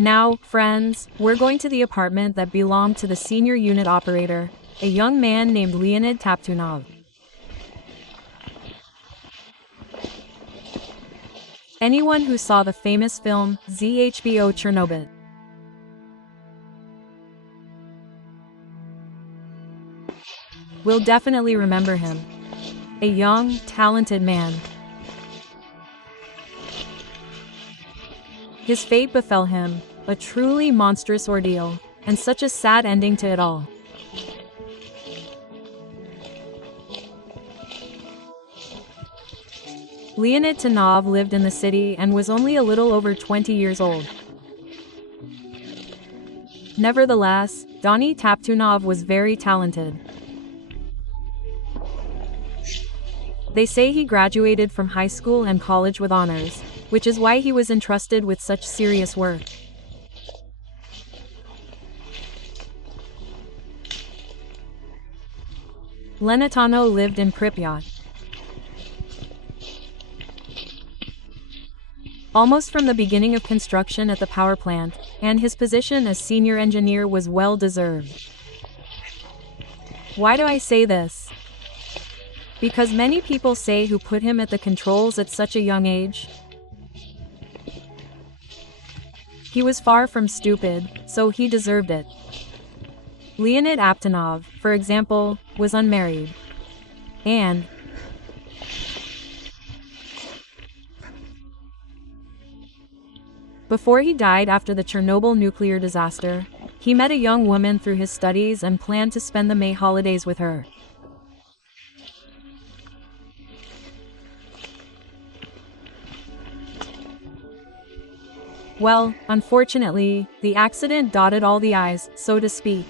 Now, friends, we're going to the apartment that belonged to the senior unit operator, a young man named Leonid Toptunov. Anyone who saw the famous film, HBO Chernobyl, will definitely remember him. A young, talented man. His fate befell him, a truly monstrous ordeal, and such a sad ending to it all. Leonid Toptunov lived in the city and was only a little over 20 years old. Nevertheless, Leonid Toptunov was very talented. They say he graduated from high school and college with honors, which is why he was entrusted with such serious work. Leonid Toptunov lived in Pripyat. Almost from the beginning of construction at the power plant, and his position as senior engineer was well deserved. Why do I say this? Because many people say who put him at the controls at such a young age. He was far from stupid, so he deserved it. Leonid Toptunov, for example, was unmarried. And before he died after the Chernobyl nuclear disaster, he met a young woman through his studies and planned to spend the May holidays with her. Well, unfortunately, the accident dotted all the I's, so to speak.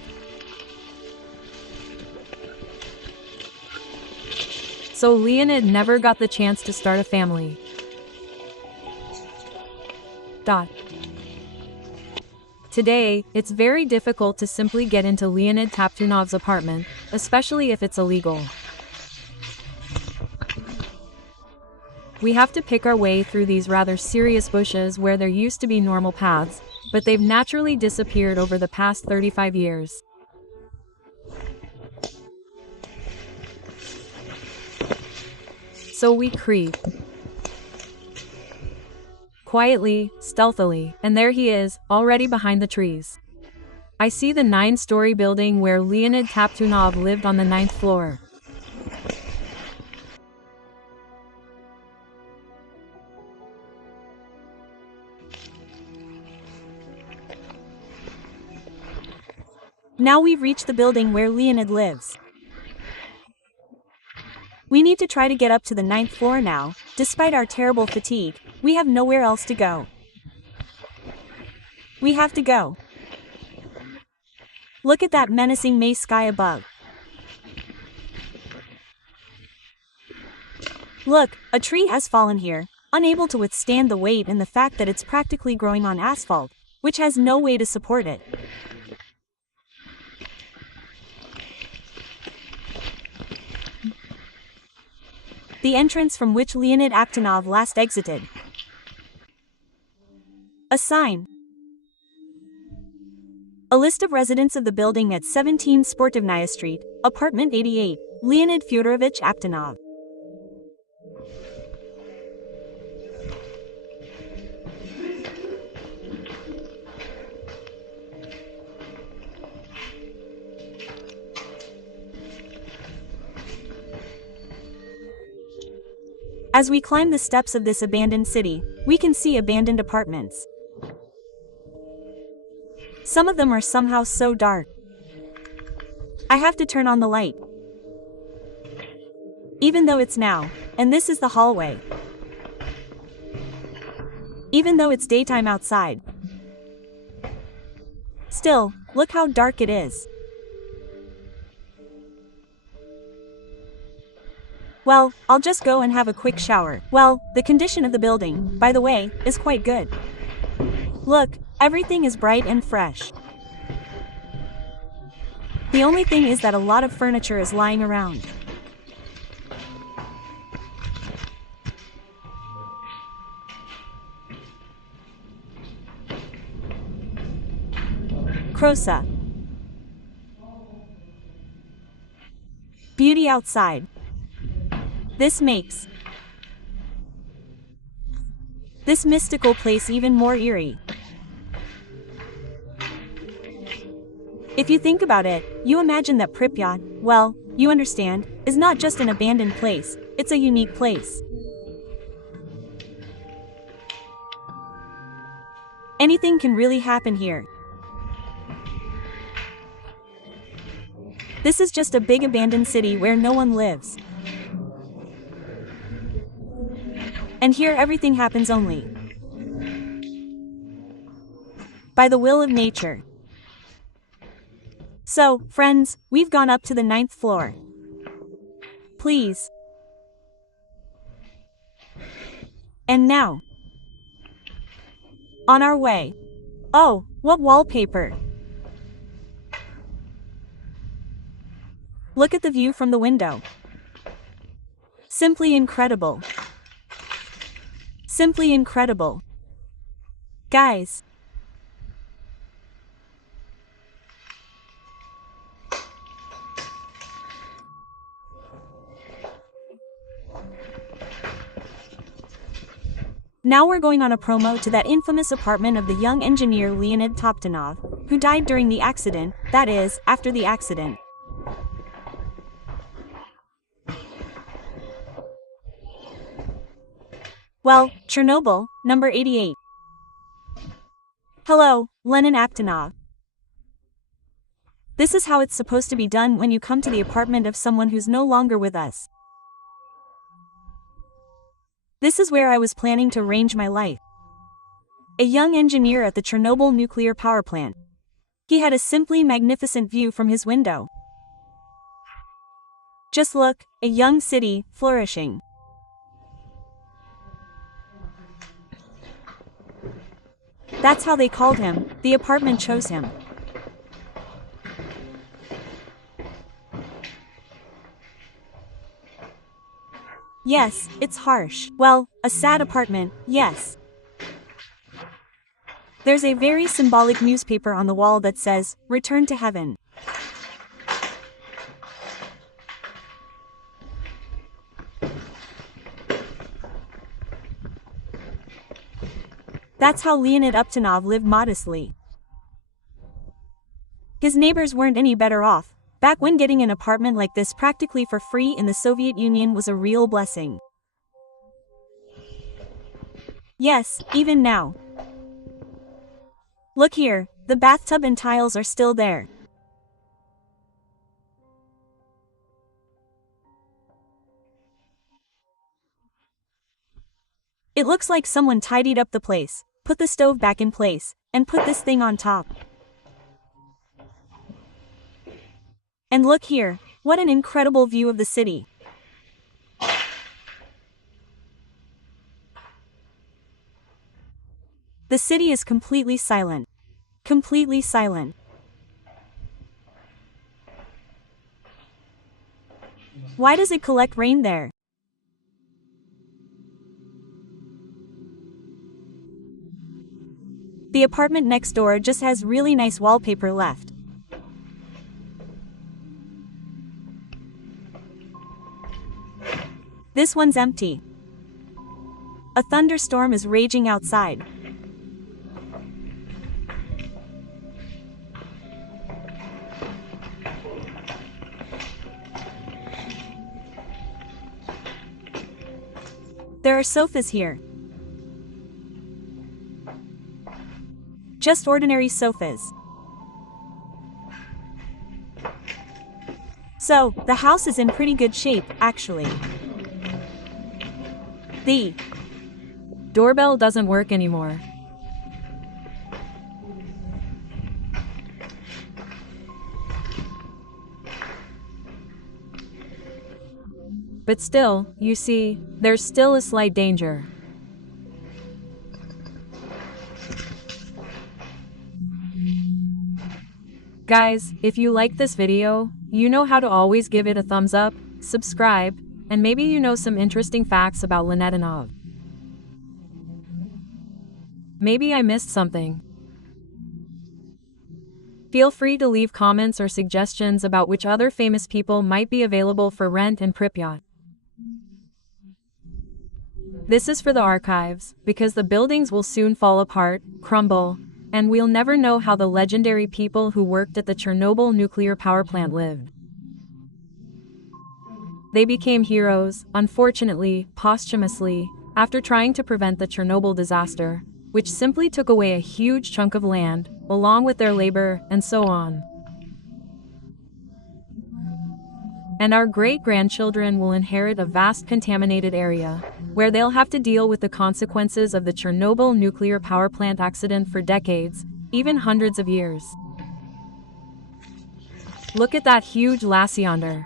So Leonid never got the chance to start a family. Today, it's very difficult to simply get into Leonid Toptunov's apartment, especially if it's illegal. We have to pick our way through these rather serious bushes where there used to be normal paths, but they've naturally disappeared over the past 35 years. So we creep. Quietly, stealthily, and there he is, already behind the trees. I see the 9-story building where Leonid Toptunov lived on the 9th floor. Now we've reached the building where Leonid lives. We need to try to get up to the 9th floor now. Despite our terrible fatigue, we have nowhere else to go. We have to go. Look at that menacing May sky above. Look, a tree has fallen here, unable to withstand the weight and the fact that it's practically growing on asphalt, which has no way to support it. The entrance from which Leonid Toptunov last exited. A sign. A list of residents of the building at 17 Sportivnaya Street, apartment 88, Leonid Fyodorovich Toptunov. As we climb the steps of this abandoned city, we can see abandoned apartments. Some of them are somehow so dark. I have to turn on the light. Even though it's now, and this is the hallway. Even though it's daytime outside. Still, look how dark it is. Well, I'll just go and have a quick shower. Well, the condition of the building, by the way, is quite good. Look, everything is bright and fresh. The only thing is that a lot of furniture is lying around. Crosa. Beauty outside. This makes this mystical place even more eerie. If you think about it, you imagine that Pripyat, well, you understand, is not just an abandoned place, it's a unique place. Anything can really happen here. This is just a big abandoned city where no one lives. And here everything happens only by the will of nature. So, friends, we've gone up to the 9th floor. Please. And now, on our way. Oh, what wallpaper! Look at the view from the window. Simply incredible. Simply incredible. Guys. Now we're going on a promo to that infamous apartment of the young engineer Leonid Toptunov, who died during the accident, that is, after the accident. Well, Chernobyl, number 88. Hello, Lenin Aptonov. This is how it's supposed to be done when you come to the apartment of someone who's no longer with us. This is where I was planning to arrange my life. A young engineer at the Chernobyl nuclear power plant. He had a simply magnificent view from his window. Just look, a young city, flourishing. That's how they called him, the apartment chose him. Yes, it's harsh. Well, a sad apartment, yes. There's a very symbolic newspaper on the wall that says, "Return to heaven." That's how Leonid Uptonov lived modestly. His neighbors weren't any better off. Back when getting an apartment like this practically for free in the Soviet Union was a real blessing. Yes, even now. Look here, the bathtub and tiles are still there. It looks like someone tidied up the place, put the stove back in place, and put this thing on top. And look here, what an incredible view of the city. The city is completely silent. Completely silent. Why does it collect rain there? The apartment next door just has really nice wallpaper left. This one's empty. A thunderstorm is raging outside. There are sofas here. Just ordinary sofas. So, the house is in pretty good shape, actually. The doorbell doesn't work anymore. But still, you see, there's still a slight danger. Guys, if you like this video, you know how to always give it a thumbs up, subscribe, and maybe you know some interesting facts about Leonid. Maybe I missed something. Feel free to leave comments or suggestions about which other famous people might be available for rent in Pripyat. This is for the archives, because the buildings will soon fall apart, crumble, and we'll never know how the legendary people who worked at the Chernobyl nuclear power plant lived. They became heroes, unfortunately, posthumously, after trying to prevent the Chernobyl disaster, which simply took away a huge chunk of land, along with their labor, and so on. And our great-grandchildren will inherit a vast contaminated area, where they'll have to deal with the consequences of the Chernobyl nuclear power plant accident for decades, even hundreds of years. Look at that huge lassie yonder.